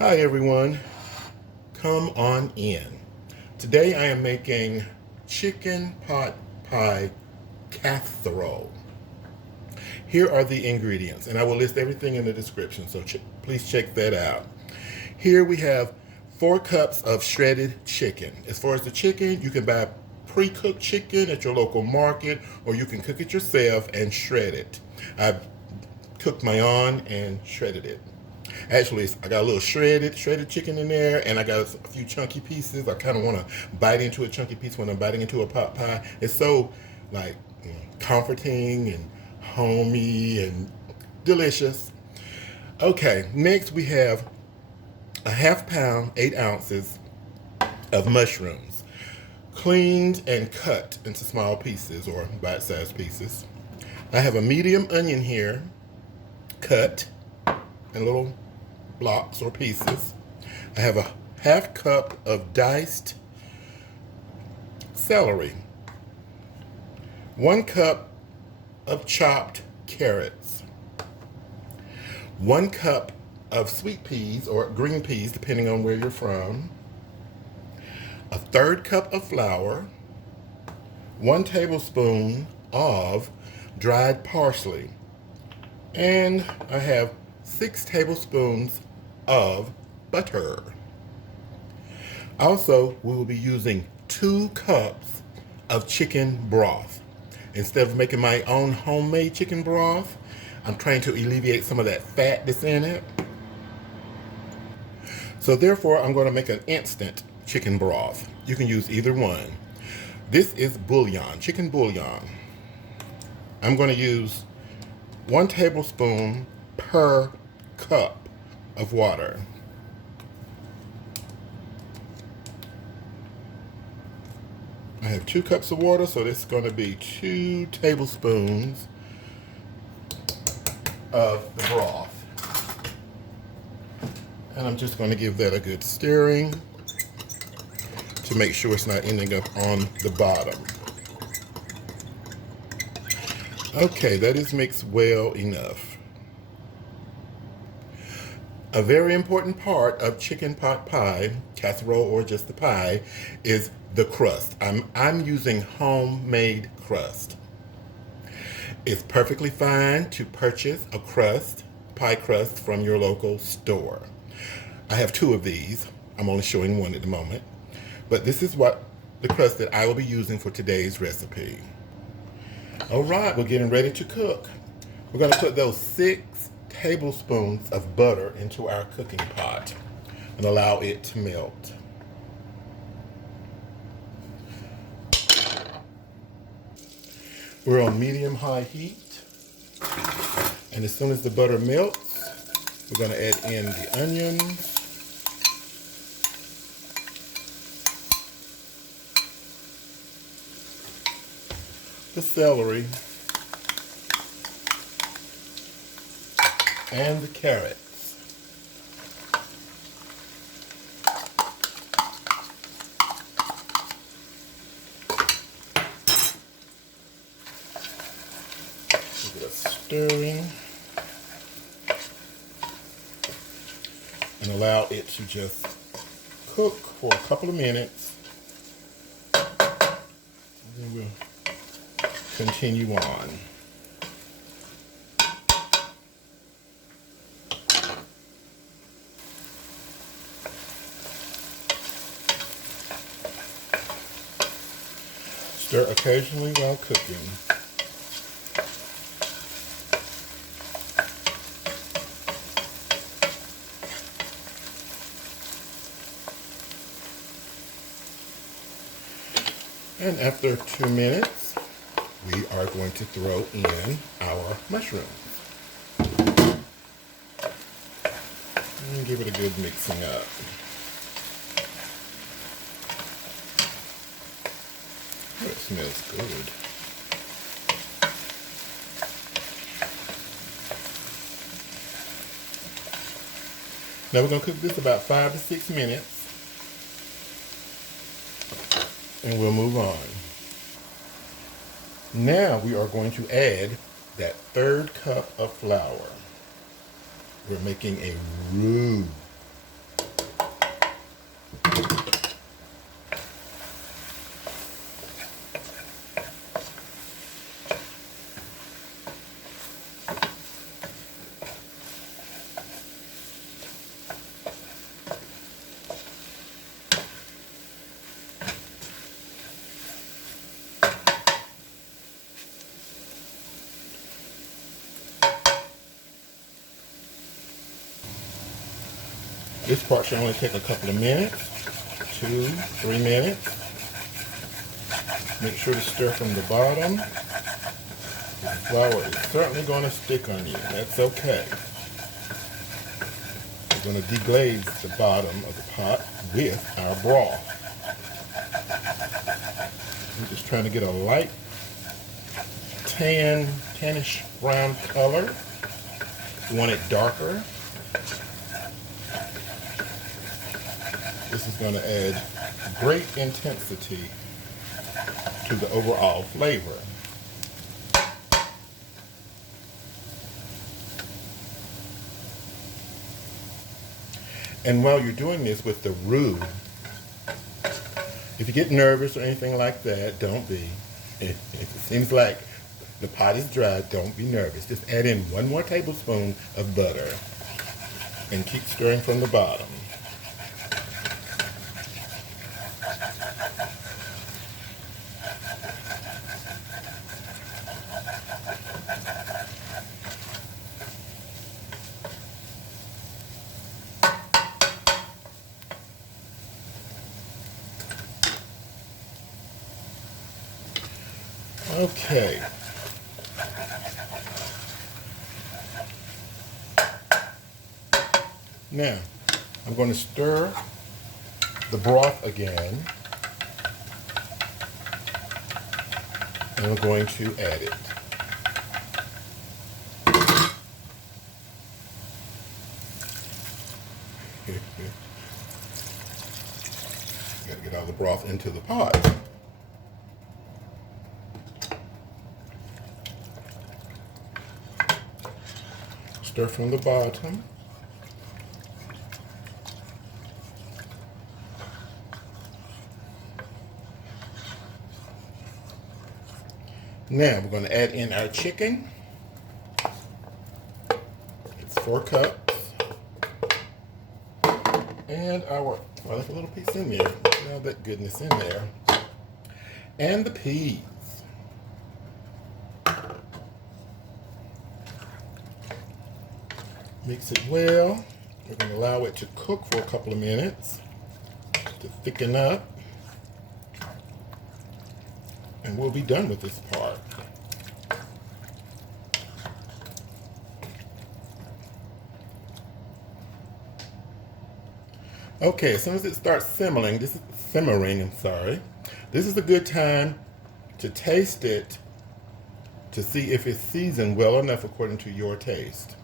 Hi everyone, come on in. Today I am making chicken pot pie casserole. Here are the ingredients, and I will list everything in the description, so please check that out. Here we have 4 cups of shredded chicken. As far as the chicken, you can buy pre-cooked chicken at your local market, or you can cook it yourself and shred it. I cooked my own and shredded it. Actually, I got a little shredded chicken in there, and I got a few chunky pieces. I kind of want to bite into a chunky piece when I'm biting into a pot pie. It's so like comforting and homey and delicious. Okay, next we have a half pound, 8 ounces of mushrooms, cleaned and cut into small pieces or bite-sized pieces. I have a medium onion here, cut in little blocks or pieces. I have a half cup of diced celery, 1 cup of chopped carrots, 1 cup of sweet peas or green peas, depending on where you're from, a 1/3 cup of flour, 1 tablespoon of dried parsley, and I have 6 tablespoons of butter. Also, we will be using 2 cups of chicken broth. Instead of making my own homemade chicken broth, I'm trying to alleviate some of that fat that's in it. So therefore, I'm going to make an instant chicken broth. You can use either one. This is bouillon, chicken bouillon. I'm going to use 1 tablespoon per cup of water. I have 2 cups of water, so this is going to be 2 tablespoons of the broth. And I'm just going to give that a good stirring to make sure it's not ending up on the bottom. Okay, that is mixed well enough. A very important part of chicken pot pie, casserole or just the pie, is the crust. I'm using homemade crust. It's perfectly fine to purchase a crust, pie crust, from your local store. I have 2 of these. I'm only showing 1 at the moment. But this is what the crust that I will be using for today's recipe. All right, we're getting ready to cook. We're going to put those 6 tablespoons of butter into our cooking pot and allow it to melt. We're on medium-high heat, and as soon as the butter melts, we're going to add in the onions, the celery, and the carrots. Give it a stirring and allow it to just cook for a couple of minutes. And then we'll continue on. Stir occasionally while cooking. And after 2 minutes, we are going to throw in our mushrooms. And give it a good mixing up. Oh, it smells good. Now we're going to cook this about 5 to 6 minutes. And we'll move on. Now we are going to add that 1/3 cup of flour. We're making a roux. This part should only take a couple of minutes, 2, 3 minutes. Make sure to stir from the bottom. The flour is certainly going to stick on you. That's okay. We're going to deglaze the bottom of the pot with our broth. I'm just trying to get a light tannish brown color. You want it darker. This is going to add great intensity to the overall flavor. And while you're doing this with the roux, if you get nervous or anything like that, don't be. If it seems like the pot is dry, don't be nervous. Just add in 1 more tablespoon of butter and keep stirring from the bottom. Okay. Now, I'm going to stir the broth again, and I'm going to add it. Got to get all the broth into the pot. Stir from the bottom. Now we're going to add in our chicken. It's 4 cups. And our, well, there's a little piece in there. Look at all that goodness in there. And the peas. Mix it well. We're going to allow it to cook for a couple of minutes to thicken up. And we'll be done with this part. Okay, as soon as it starts simmering, this is a good time to taste it to see if it's seasoned well enough according to your taste.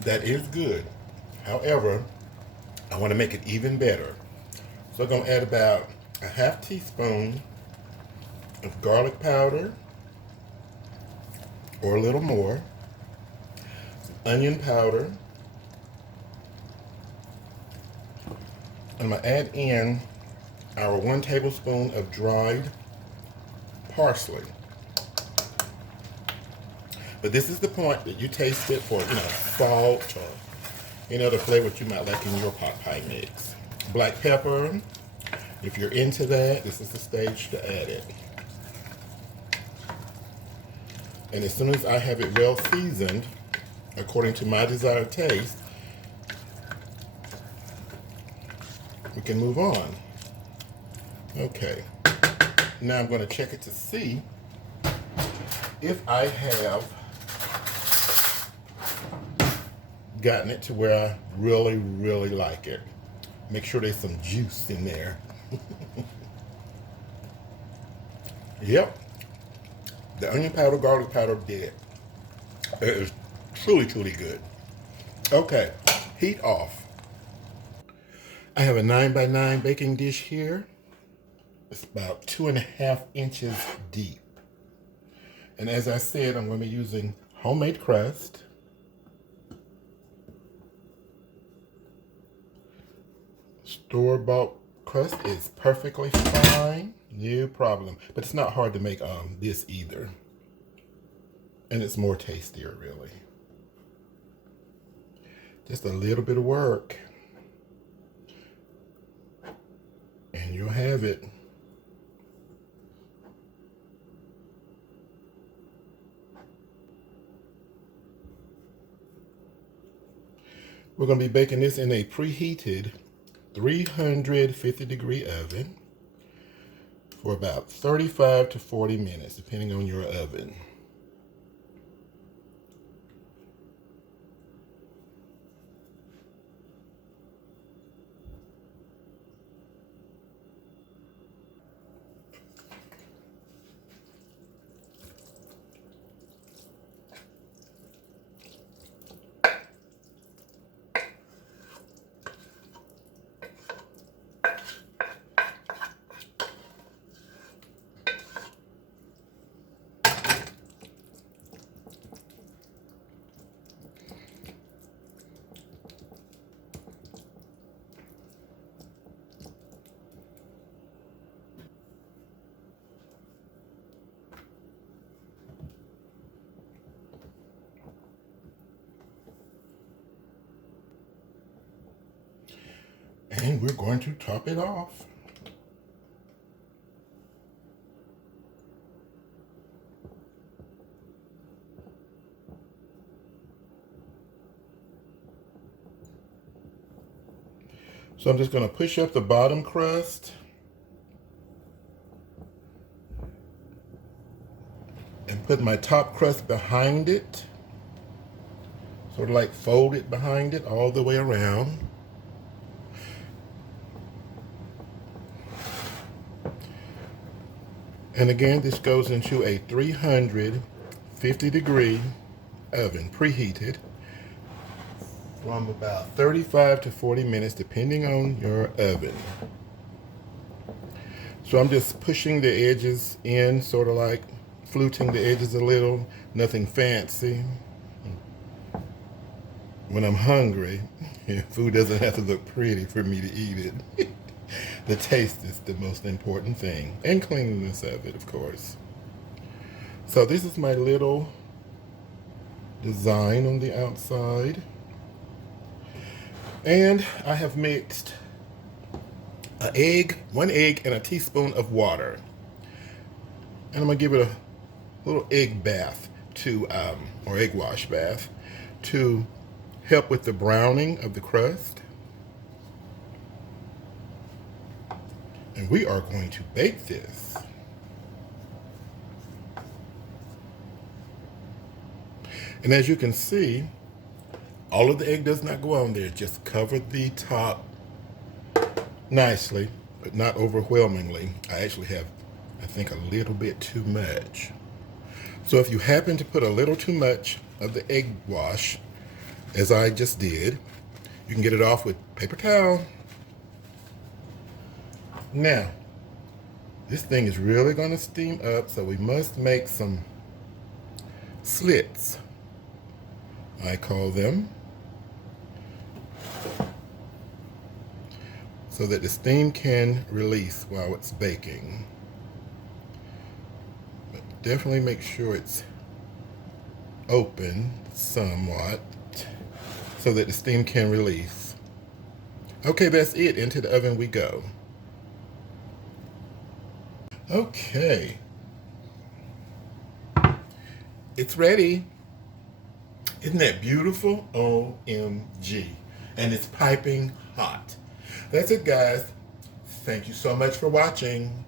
That is good. However, I want to make it even better. So I'm going to add about a half teaspoon of garlic powder, or a little more, some onion powder. I'm going to add in our 1 tablespoon of dried parsley. But this is the point that you taste it for, salt or any other flavor you might like in your pot pie mix. Black pepper, if you're into that, this is the stage to add it. And as soon as I have it well seasoned, according to my desired taste, we can move on. Okay. Now I'm going to check it to see if I have gotten it to where I really, really like it. Make sure there's some juice in there. Yep. The onion powder, garlic powder did it. It is truly, truly good. Okay, heat off. I have a 9x9 baking dish here. It's about 2.5 inches deep. And as I said, I'm going to be using homemade crust. Store-bought crust is perfectly fine, no problem. But it's not hard to make this either. And it's more tastier, really. Just a little bit of work. And you'll have it. We're going to be baking this in a preheated 350-degree oven for about 35 to 40 minutes, depending on your oven. And we're going to top it off. So I'm just going to push up the bottom crust and put my top crust behind it, sort of like fold it behind it all the way around. And again, this goes into a 350-degree oven, preheated, from about 35 to 40 minutes, depending on your oven. So I'm just pushing the edges in, sort of like fluting the edges a little, nothing fancy. When I'm hungry, food doesn't have to look pretty for me to eat it. The taste is the most important thing, and cleanliness of it, of course. So this is my little design on the outside. And I have mixed one egg and a teaspoon of water. And I'm gonna give it a little egg bath or egg wash bath to help with the browning of the crust. And we are going to bake this. And as you can see, all of the egg does not go on there. Just cover the top nicely, but not overwhelmingly. I actually have, I think, a little bit too much. So if you happen to put a little too much of the egg wash, as I just did, you can get it off with paper towel. Now, this thing is really going to steam up, so we must make some slits, I call them, so that the steam can release while it's baking. But definitely make sure it's open somewhat so that the steam can release. Okay, that's it. Into the oven we go. Okay, it's ready. Isn't that beautiful? OMG. And it's piping hot. That's it, guys. Thank you so much for watching.